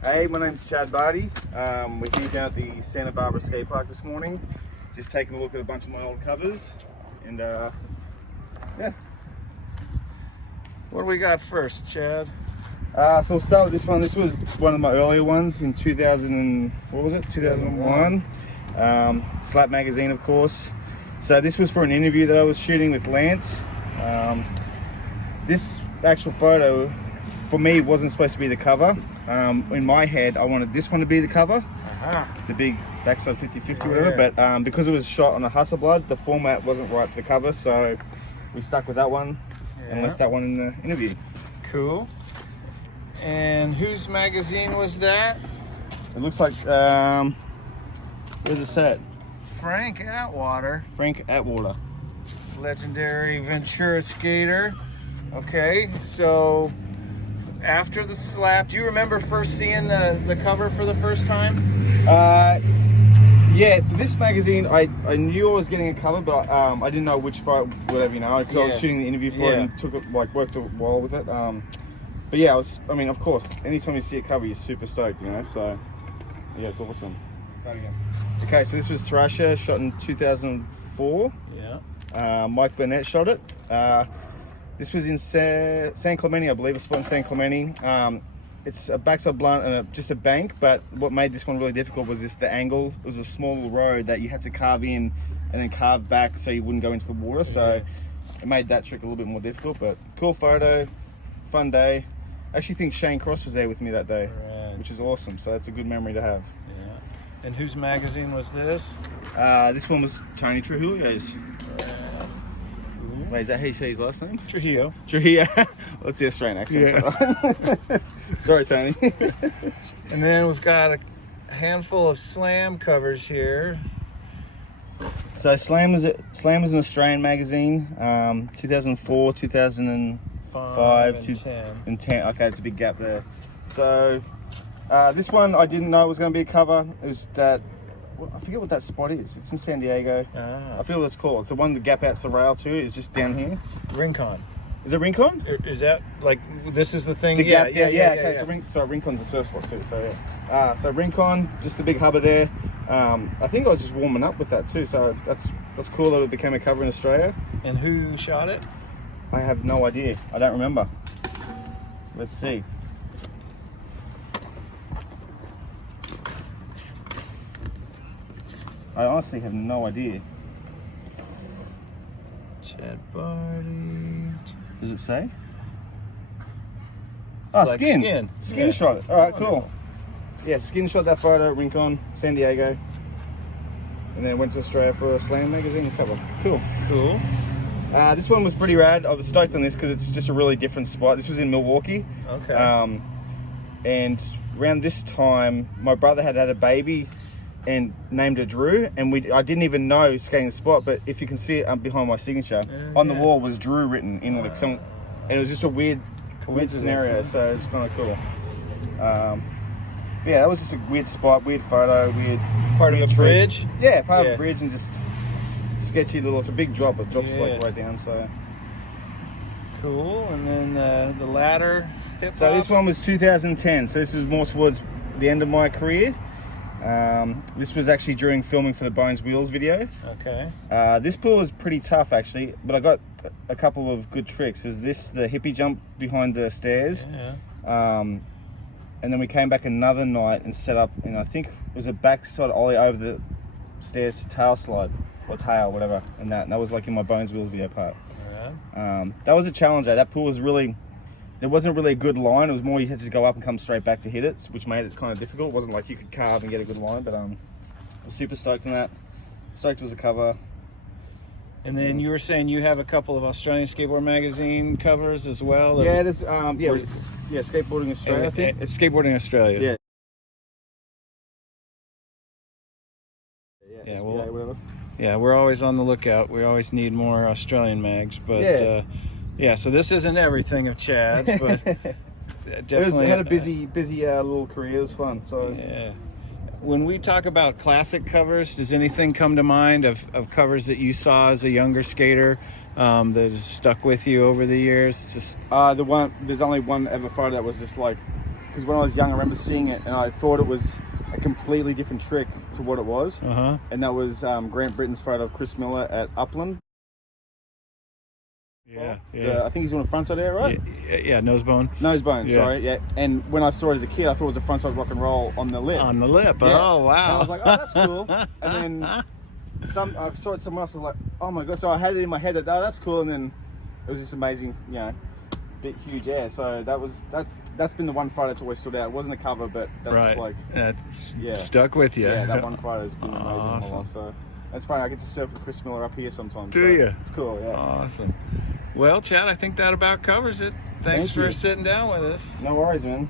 Hey, my name's Chad Bartie. We're here down at the Santa Barbara Skatepark this morning, just taking a look at a bunch of my old covers, and yeah. What do we got first, Chad? So we'll start with this one. This was one of my earlier ones in 2001. Slap magazine, of course. So this was for an interview that I was shooting with Lance. This actual photo, for me, wasn't supposed to be the cover. In my head, I wanted this one to be the cover, the big backside 50-50 or whatever, but because it was shot on a Hasselblad, the format wasn't right for the cover, so we stuck with that one and left that one in the interview. Cool. And whose magazine was that? It looks like, where's it set? Frank Atwater. Frank Atwater. Legendary Ventura skater. Okay, so after the slap, do you remember first seeing the cover for the first time? Yeah, for this magazine, I knew I was getting a cover, but I didn't know which photo, whatever, you know, because I was shooting the interview for it and took it, worked a while with it. But yeah, I mean, of course, anytime you see a cover, you're super stoked, you know, so yeah, it's awesome. Okay, so this was Thrasher, shot in 2004. Yeah. Michael Burnett shot it. This was in San Clemente, I believe, a spot in San Clemente. It's a backside blunt and just a bank, but what made this one really difficult was the angle. It was a small little road that you had to carve in and then carve back so you wouldn't go into the water, so it made that trick a little bit more difficult, but cool photo, fun day. I actually think Shane Cross was there with me that day, which is awesome, so that's a good memory to have. Yeah. And whose magazine was this? This one was Tony Trujillo's. Wait, is that how you say his last name? Trujillo. Trujillo. What's the Australian accent? Yeah. Sorry, Tony. And then we've got a handful of Slam covers here. So Slam is an Australian magazine, 2004, 2005, and 10. Okay, it's a big gap there. So this one I didn't know was going to be a cover. It was that, I forget what that spot is. It's in San Diego. I forget what it's called. It's the one the gap out's the rail to. Is just down here. Rincon. Is it Rincon? Is that like this is the thing? The gap, okay, so Rincon's the surf spot too. So yeah. So Rincon, just the big hubba there. I think I was just warming up with that too. So that's cool that it became a cover in Australia. And who shot it? I have no idea. I don't remember. Let's see. I honestly have no idea. Chad Bartie. Does it say? Oh, like Skin. Skin shot it. All right, cool. Yeah, Skin shot that photo at Rincon, San Diego. And then went to Australia for a Slam magazine cover. Cool. Cool. This one was pretty rad. I was stoked on this because it's just a really different spot. This was in Wilwaukee. Okay. And around this time, my brother had a baby and named her Drew, and I didn't even know skating the spot, but if you can see it behind my signature, on the wall was Drew written in like some, and it was just a weird scenario, so it's kind of cool. Yeah, that was just a weird spot, weird photo, weird part of the bridge. Yeah, part of the bridge, and just sketchy little. It's a big drop. It drops like right down. So cool. And then the ladder. So this one was 2010. So this was more towards the end of my career. This was actually during filming for the Bones Wheels video. Okay. This pull was pretty tough actually, but I got a couple of good tricks. It was the hippie jump behind the stairs. Yeah. And then we came back another night and set up, and I think it was a backside ollie over the stairs to tail slide, or tail, whatever, and that was like in my Bones Wheels video part. That was a challenge though. That pool was really, there wasn't really a good line. It was more you had to go up and come straight back to hit it, which made it kind of difficult. It wasn't like you could carve and get a good line, but I was super stoked on that. Stoked it was a cover. And then you were saying you have a couple of Australian Skateboard magazine covers as well. Yeah, there's Skateboarding Australia. I think it's Skateboarding Australia. Yeah. Yeah, well, yeah, we're always on the lookout. We always need more Australian mags, but yeah. So this isn't everything of Chad's, but definitely had a busy little career. It was fun. So yeah. When we talk about classic covers, does anything come to mind of covers that you saw as a younger skater that has stuck with you over the years? It's just there's only one ever photo that was just like because when I was young, I remember seeing it and I thought it was a completely different trick to what it was. And that was Grant Brittain's photo of Chris Miller at Upland. Yeah, I think he's on the front side there, right? Yeah, nose bone. Nose bone, sorry, yeah. And when I saw it as a kid, I thought it was a frontside rock and roll on the lip. On the lip, yeah. Oh, wow. And I was like, oh, that's cool. And then I saw it somewhere else, I was like, oh my God. So I had it in my head that, oh, that's cool. And then it was this amazing, you know, big, huge air. So that's been the one photo that's always stood out. It wasn't a cover, but that's like... That's stuck with you. Yeah, that one photo has been amazing Awesome. in my life. So that's fun. I get to surf with Chris Miller up here sometimes. Do you? It's cool, yeah. Awesome. Well, Chad, I think that about covers it. Thanks Thank for you. sitting down with us. No worries, man.